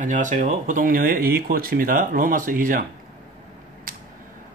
안녕하세요. 호동영의 이코치입니다. 로마서 2장.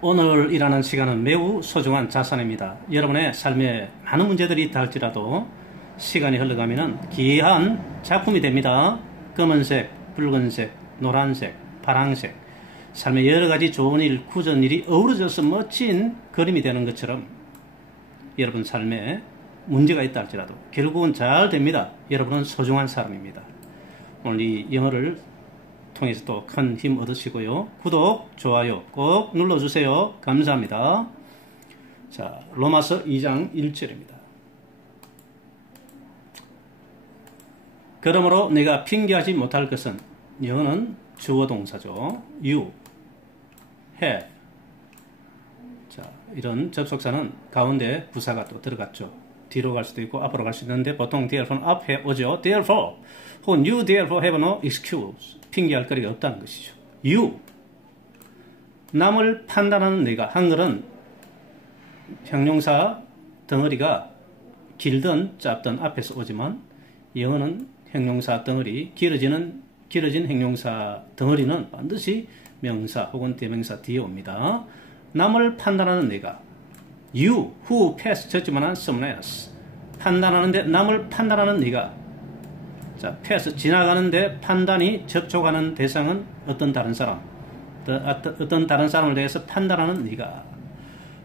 오늘이라는 시간은 매우 소중한 자산입니다. 여러분의 삶에 많은 문제들이 있다 할지라도 시간이 흘러가면 귀한 작품이 됩니다. 검은색, 붉은색, 노란색, 파란색, 삶의 여러가지 좋은 일, 굳은 일이 어우러져서 멋진 그림이 되는 것처럼 여러분 삶에 문제가 있다 할지라도 결국은 잘 됩니다. 여러분은 소중한 사람입니다. 오늘 이 영어를 통해서 또 큰 힘 얻으시고요. 구독, 좋아요 꼭 눌러주세요. 감사합니다. 자, 로마서 2장 1절입니다. 그러므로 내가 핑계하지 못할 것은, 영어는 주어 동사죠. You, have. 자, 이런 접속사는 가운데 부사가 또 들어갔죠. 뒤로 갈 수도 있고 앞으로 갈 수 있는데 보통 therefore는 앞에 오죠. Therefore, 혹은 you therefore have no excuse. 핑계할 거리가 없다는 것이죠. You, 남을 판단하는 내가. 한글은 형용사 덩어리가 길든 짧든 앞에서 오지만 영어는 형용사 덩어리, 길어진 형용사 덩어리는 반드시 명사 혹은 대명사 뒤에 옵니다. 남을 판단하는 내가. You who pass judgment on someone else. 판단하는데, 남을 판단하는 네가. 자, pass 지나가는데 판단이 접촉하는 대상은 어떤 다른 사람, 어떤 다른 사람을 대해서 판단하는 네가.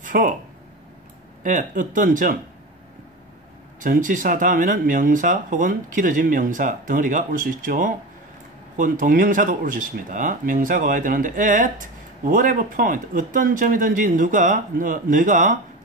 For at 어떤 점, 전치사 다음에는 명사 혹은 길어진 명사 덩어리가 올 수 있죠. 혹은 동명사도 올 수 있습니다. 명사가 와야 되는데 at whatever point, 어떤 점이든지 너가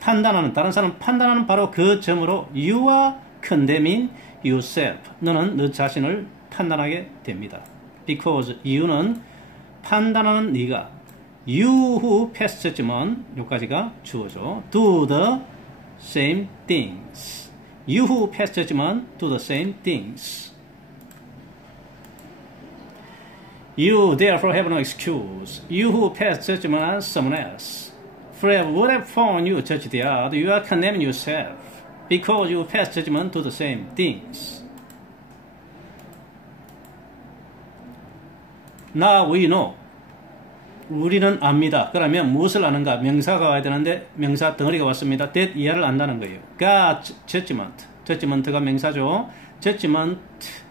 판단하는, 다른 사람 판단하는 바로 그 점으로 you are condemning yourself. 너는 너 자신을 판단하게 됩니다. Because 이유는 판단하는 네가. You who pass judgment, 여기까지가 주어죠. Do the same things. You who pass judgment do the same things. You therefore have no excuse. You who pass judgment on someone else. For whatever form you judge the other, you are condemning yourself, because you pass judgment to the same things. Now we know. 우리는 압니다. 그러면 무엇을 아는가? 명사가 와야 되는데 명사 덩어리가 왔습니다. that 이하를 안다는 거예요. God judgment. judgment가 명사죠. judgment,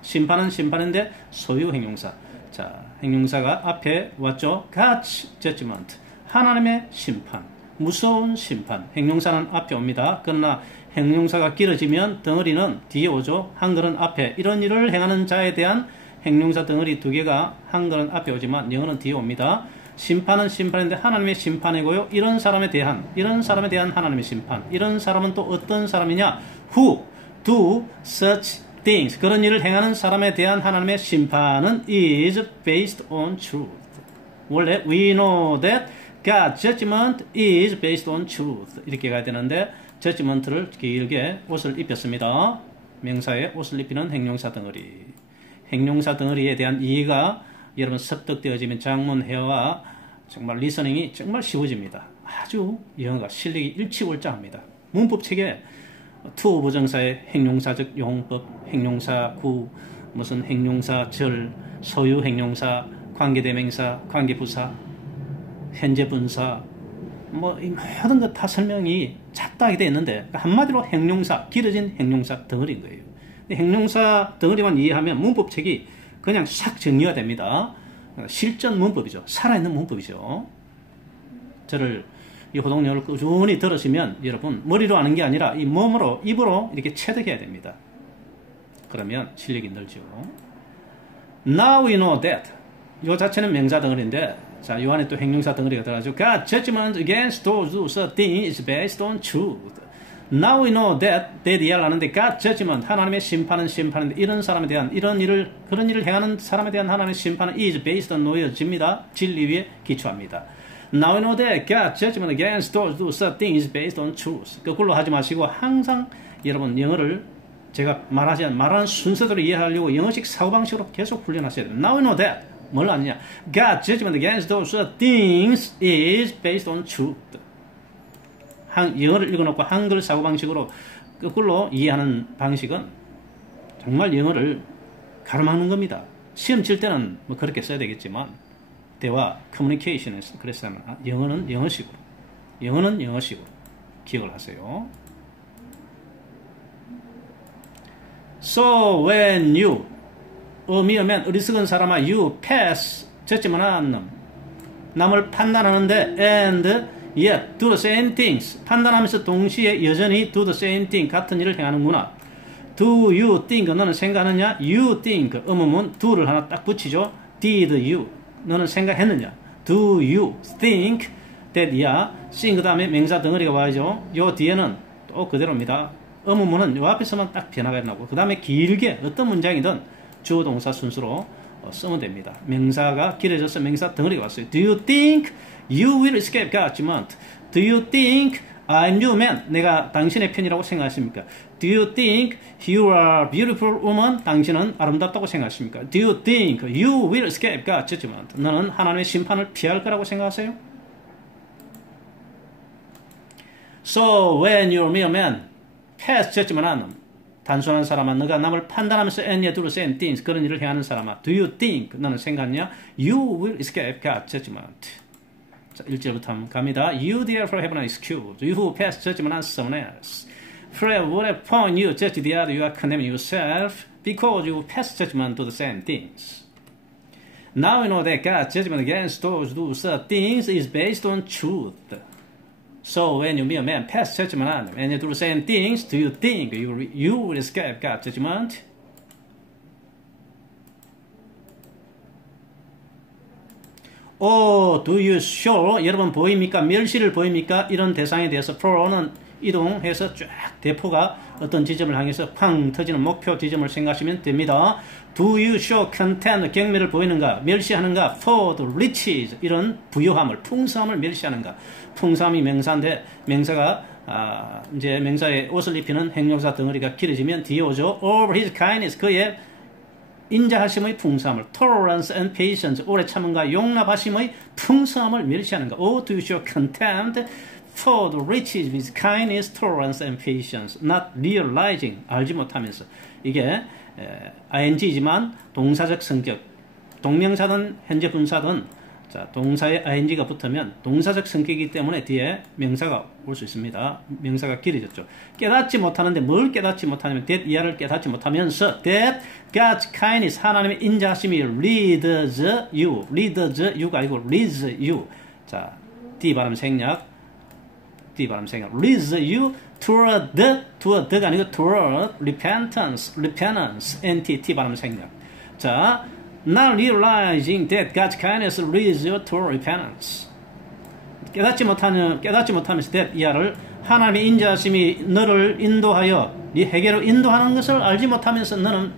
심판은 심판인데 소유 형용사. 자, 형용사가 앞에 왔죠. God's judgment. 하나님의 심판. 무서운 심판. 형용사는 앞에 옵니다. 그러나 형용사가 길어지면 덩어리는 뒤에 오죠. 한글은 앞에. 이런 일을 행하는 자에 대한 형용사 덩어리 두 개가 한글은 앞에 오지만 영어는 뒤에 옵니다. 심판은 심판인데 하나님의 심판이고요. 이런 사람에 대한 하나님의 심판. 이런 사람은 또 어떤 사람이냐? Who do such things. 그런 일을 행하는 사람에 대한 하나님의 심판은 is based on truth. 원래 we know that God's judgment is based on truth. 이렇게 가야 되는데 judgment를 길게 옷을 입혔습니다. 명사에 옷을 입히는 형용사 덩어리. 형용사 덩어리에 대한 이해가 여러분 습득되어지면 작문회화와 정말 리서닝이 정말 쉬워집니다. 아주 영어가 실력이 일치월장합니다. 문법책에 to 부정사의 형용사적 용법, 형용사 구, 무슨 형용사 절, 소유 형용사, 관계대명사, 관계부사, 현재 분사, 뭐 이 모든 것 다 설명이 잡다하게 되어 있는데 한마디로 형용사, 길어진 형용사 덩어리인 거예요. 형용사 덩어리만 이해하면 문법책이 그냥 싹 정리가 됩니다. 실전 문법이죠. 살아있는 문법이죠. 저를 이 호동영어를 꾸준히 들으시면 여러분 머리로 아는 게 아니라 이 몸으로, 입으로 이렇게 체득해야 됩니다. 그러면 실력이 늘죠. Now we know that. 이 자체는 명사 덩어리인데 자, 이 안에 또 형용사 덩어리가 들어가죠. God judgment against those who do things is based on truth. Now we know that 이해를 하는데 God judgment, 하나님의 심판은 심판인데 이런 사람에 대한 그런 일을 행하는 사람에 대한 하나님의 심판은 is based on 놓여집니다. 진리 위에 기초합니다. Now we know that God judgment against those who do things is based on truth. 그걸로 하지 마시고 항상 여러분 영어를 제가 말하는 순서대로 이해하려고 영어식 사고방식으로 계속 훈련하셔야 돼요. Now we know that 뭘 아느냐? God judgment against those things is based on truth. 영어를 읽어놓고 한글 사고방식으로 거꾸로 이해하는 방식은 정말 영어를 가로막는 겁니다. 시험 칠 때는 뭐 그렇게 써야 되겠지만 대화, 커뮤니케이션에서 그래서 영어는 영어식으로, 영어는 영어식으로 기억을 하세요. So when you, 미어면 어리석은 사람아, you pass, 젖지만 않은 놈, 남을 판단하는데 and yet do the same things, 판단하면서 동시에 여전히 do the same thing, 같은 일을 행하는구나. Do you think, 너는 생각하느냐? You think, 의문문 do를 하나 딱 붙이죠. Did you, 너는 생각했느냐? Do you think that, 야, think 그 다음에 명사 덩어리가 와야죠. 요 뒤에는 또 그대로입니다. 의문문은 요 앞에서만 딱 변화가 일어나고 그 다음에 길게 어떤 문장이든 주어 동사 순서로 쓰면 됩니다. 명사가 길어져서 명사 덩어리가 왔어요. Do you think you will escape judgment? Do you think I'm your man? 내가 당신의 편이라고 생각하십니까? Do you think you are beautiful woman? 당신은 아름답다고 생각하십니까? Do you think you will escape judgment? 너는 하나님의 심판을 피할 거라고 생각하세요? So when you're mere man, pass judgment 않는 단순한 사람아, 너가 남을 판단하면서 and yet do the same things, 그런 일을 해하는 사람아, do you think, 너는 생각하냐? You will escape God's judgment. 자, 1절부터 한번 갑니다. You therefore have no excuse. You who pass judgment on someone else. For at whatever point you judge the other, you are condemning yourself because you pass judgment to the same things. Now we know that God's judgment against those who do such things is based on truth. So when you mere man pass judgment on them and you do the same things, do you think you will escape God's judgment? do you show, 여러분 보입니까? 멸시를 보입니까? 이런 대상에 대해서 for는 이동해서 쫙 대포가 어떤 지점을 향해서 팡 터지는 목표 지점을 생각하시면 됩니다. Do you show contempt, 경멸을 보이는가? 멸시하는가? For the riches, 이런 부유함을, 풍성함을 멸시하는가? 풍성함이 명사인데 명사가 이제 명사에 옷을 입히는 행용사 덩어리가 길어지면 뒤에 오죠. Over his kindness, 그의 인자하심의 풍성함을, tolerance and patience, 오래 참음과 용납하심의 풍성함을 멸시하는가? do you show contempt for the riches with kindness, tolerance and patience, not realizing, 알지 못하면서. 이게 ing지만 동사적 성격, 동명사든 현재 분사든 자, 동사에 ing가 붙으면 동사적 성격이기 때문에 뒤에 명사가 올 수 있습니다. 명사가 길어졌죠. 깨닫지 못하는데 뭘 깨닫지 못하냐면 that 이하를 깨닫지 못하면서 that God's kindness, 하나님의 인자하심이 leads you가 아니고 leads you. 자, D 발음 생략 leads you toward가 아니고 toward repentance, NT 발음 생략. 자, not realizing that God's kindness leads you to repentance. 깨닫지 못하면서 that 이하를 하나님의 인자하심이 너를 인도하여 네 해결로 인도하는 것을 알지 못하면서 너는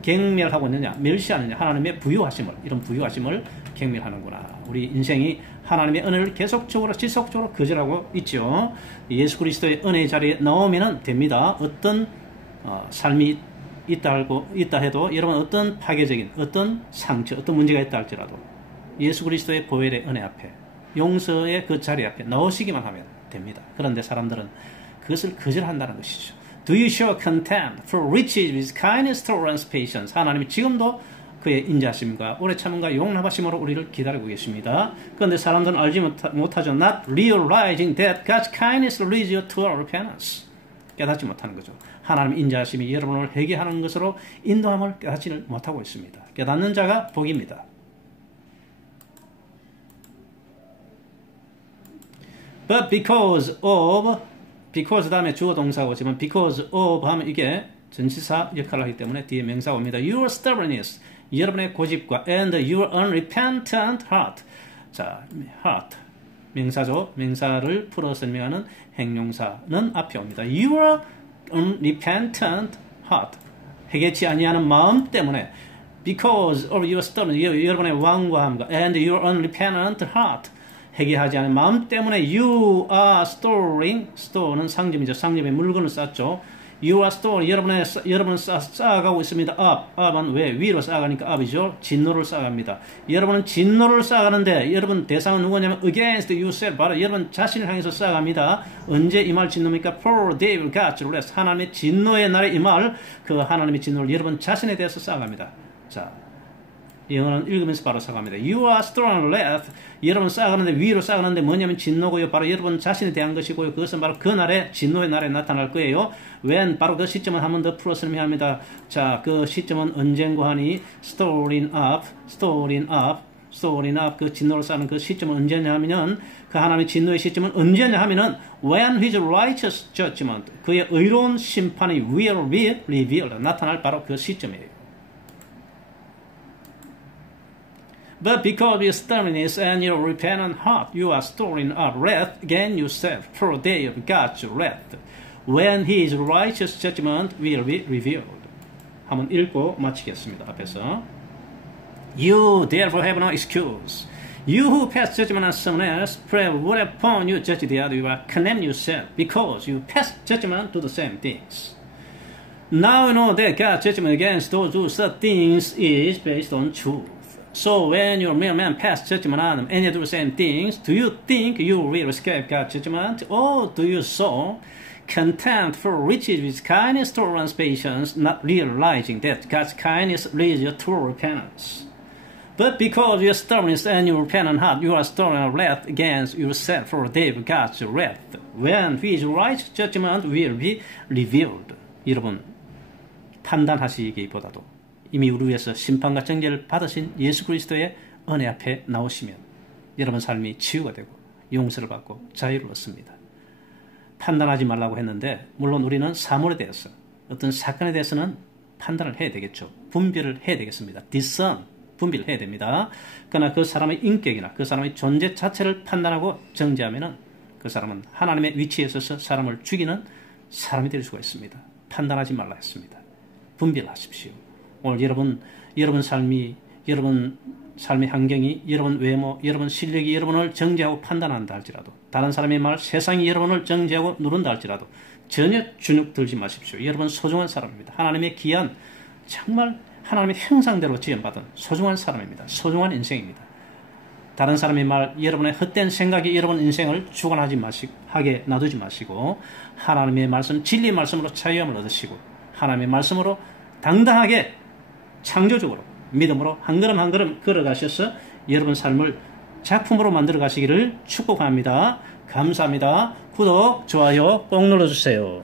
경멸하고 있느냐, 멸시하느냐, 하나님의 부유하심을, 이런 부유하심을 경멸하는구나. 우리 인생이 하나님의 은혜를 계속적으로 지속적으로 거절하고 있죠. 예수 그리스도의 은혜의 자리에 나오면 됩니다. 어떤 삶이 있다 해도 여러분 어떤 파괴적인 어떤 상처 어떤 문제가 있다 할지라도 예수 그리스도의 보혈의 은혜 앞에 용서의 그 자리 앞에 나오시기만 하면 됩니다. 그런데 사람들은 그것을 거절한다는 것이죠. Do you show contempt for riches with kindness, tolerance, patience? 하나님이 지금도 그의 인자하심과 오래 참음과 용납하심으로 우리를 기다리고 계십니다. 그런데 사람들은 알지 못하죠. Not realizing that God's kindness leads you to repentance. 깨닫지 못하는 거죠. 하나님의 인자하심이 여러분을 회개하는 것으로 인도함을 깨닫지를 못하고 있습니다. 깨닫는 자가 복입니다. But because 다음에 주어 동사고 지금 because of 하면 이게 전치사 역할을 하기 때문에 뒤에 명사가 옵니다. Your stubbornness, 여러분의 고집과 and your unrepentant heart. 자, heart 명사죠. 명사를 풀어 설명하는 행용사는 앞에 옵니다. Your unrepentant heart, 회개치 아니하는 마음 때문에 because of your stubbornness, 여러분의 완고함과 and your unrepentant heart, 회개하지 않은 마음 때문에 you are store는 상점이죠. 상점에 물건을 쌓죠. You are storing, 여러분은 쌓아가고 있습니다. up은 왜? 위로 쌓아가니까 up이죠. 진노를 쌓아갑니다. 여러분은 진노를 쌓아가는데 여러분 대상은 누구냐면 against yourself, 바로 여러분 자신을 향해서 쌓아갑니다. 언제 임할 진노입니까? For they will God's wrath, 하나님의 진노의 날에 임할 그 하나님의 진노를 여러분 자신에 대해서 쌓아갑니다. 자, 영어는 읽으면서 바로 사과합니다. You are stored on wrath. 여러분 쌓아가는데 위로 쌓아가는데 뭐냐면 진노고요. 바로 여러분 자신에 대한 것이고요. 그것은 바로 그 날에 진노의 날에 나타날 거예요. when 바로 그 시점은 한 번 더 풀어 설명합니다. 자, 그 시점은 언젠고 하니 storing up 그 진노를 쌓는 그 시점은 언제냐 하면은 그 하나님의 진노의 시점은 언제냐 하면은 when his righteous judgment 그의 의로운 심판이 will be revealed 나타날 바로 그 시점이에요. But because of your stubbornness and your repentant heart, you are storing up wrath against yourself for a day of God's wrath, when His righteous judgment will be revealed. 한번 읽고 마치겠습니다. 앞에서 You therefore have no excuse. You who pass judgment on someone else, pray whereupon you judge the other, you are condemned yourself, because you pass judgment to the same things. Now you know that God's judgment against those who do such things is based on truth. So when your mere man pass judgment on them and you do the same things, do you think you will escape God's judgment? Or do you sow contempt for riches with kindness towards patience, not realizing that God's kindness leads you to repentance? But because your stubbornness and your repentant heart, you are storing wrath against yourself for the day of God's wrath, when His righteous judgment will be revealed. 여러분, 판단하시기보다도 이미 우리 위해서 심판과 정죄를 받으신 예수 그리스도의 은혜 앞에 나오시면 여러분 삶이 치유가 되고 용서를 받고 자유를 얻습니다. 판단하지 말라고 했는데 물론 우리는 사물에 대해서 어떤 사건에 대해서는 판단을 해야 되겠죠. 분별을 해야 되겠습니다. discern, 분별을 해야 됩니다. 그러나 그 사람의 인격이나 그 사람의 존재 자체를 판단하고 정죄하면은 그 사람은 하나님의 위치에 있어서 사람을 죽이는 사람이 될 수가 있습니다. 판단하지 말라 했습니다. 분별하십시오. 오늘 여러분 삶의 환경이, 여러분 외모, 여러분 실력이 여러분을 정죄하고 판단한다 할지라도, 다른 사람의 말, 세상이 여러분을 정죄하고 누른다 할지라도 전혀 주눅 들지 마십시오. 여러분 소중한 사람입니다. 하나님의 귀한, 정말 하나님의 형상대로 지음받은 소중한 사람입니다. 소중한 인생입니다. 다른 사람의 말, 여러분의 헛된 생각이 여러분 인생을 하게 놔두지 마시고 하나님의 말씀, 진리의 말씀으로 자유함을 얻으시고 하나님의 말씀으로 당당하게 창조적으로 믿음으로 한 걸음 한 걸음 걸어가셔서 여러분 삶을 작품으로 만들어 가시기를 축복합니다. 감사합니다. 구독, 좋아요 꼭 눌러주세요.